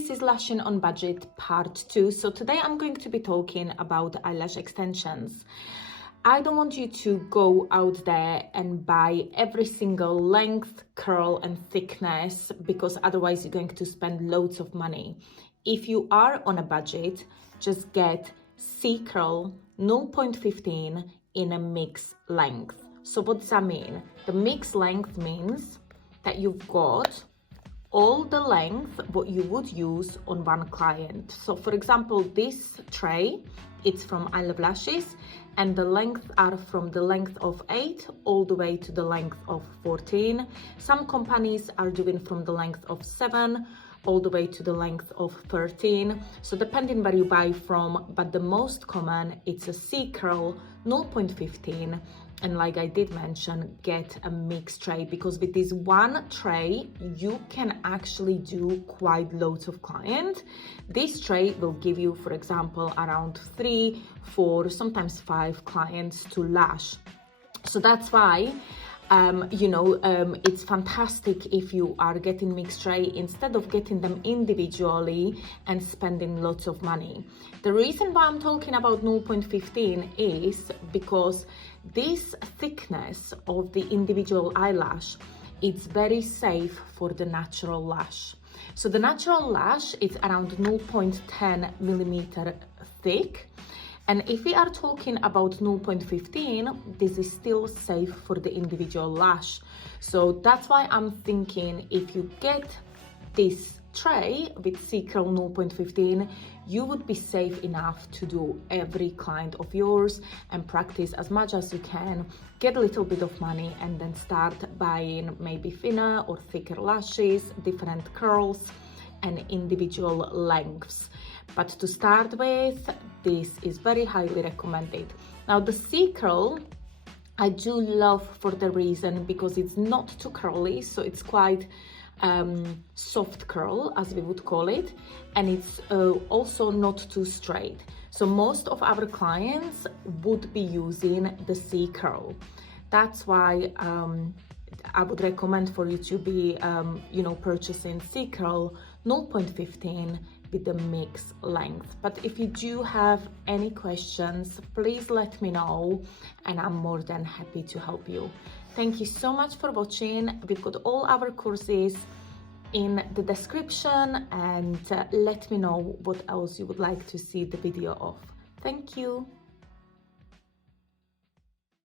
this is Lashing on Budget part 2. So today I'm going to be talking about eyelash extensions. I don't want you to go out there and buy every single length, curl and thickness, because otherwise you're going to spend loads of money. If you are on a budget, just get C curl 0.15 in a mixed length. So what does that mean? The mixed length means that you've got all the length what you would use on one client. So for example, this tray, it's from I Love Lashes, and the length are from the length of 8 all the way to the length of 14. Some companies are doing from the length of 7 all the way to the length of 13. So depending where you buy from, but the most common, it's a C curl 0.15. And like I did mention, get a mixed tray, because with this one tray, you can actually do quite loads of clients. This tray will give you, for example, around 3, 4, sometimes 5 clients to lash. So that's why it's fantastic if you are getting mixed tray instead of getting them individually and spending lots of money. The reason why I'm talking about 0.15 is because this thickness of the individual eyelash, it's very safe for the natural lash. So the natural lash is around 0.10 millimeter thick. And if we are talking about 0.15, this is still safe for the individual lash. So that's why I'm thinking if you get this tray with C curl 0.15, you would be safe enough to do every client of yours and practice as much as you can, get a little bit of money, and then start buying maybe thinner or thicker lashes, different curls and individual lengths. But to start with, this is very highly recommended. Now the C curl I do love for the reason because it's not too curly, so it's quite soft curl, as we would call it, and it's also not too straight. So most of our clients would be using the C curl. That's why I would recommend for you to be purchasing C curl 0.15 with the mixed length. But if you do have any questions, please let me know and I'm more than happy to help you. Thank you so much for watching. We've got all our courses in the description, and let me know what else you would like to see the video of. Thank you.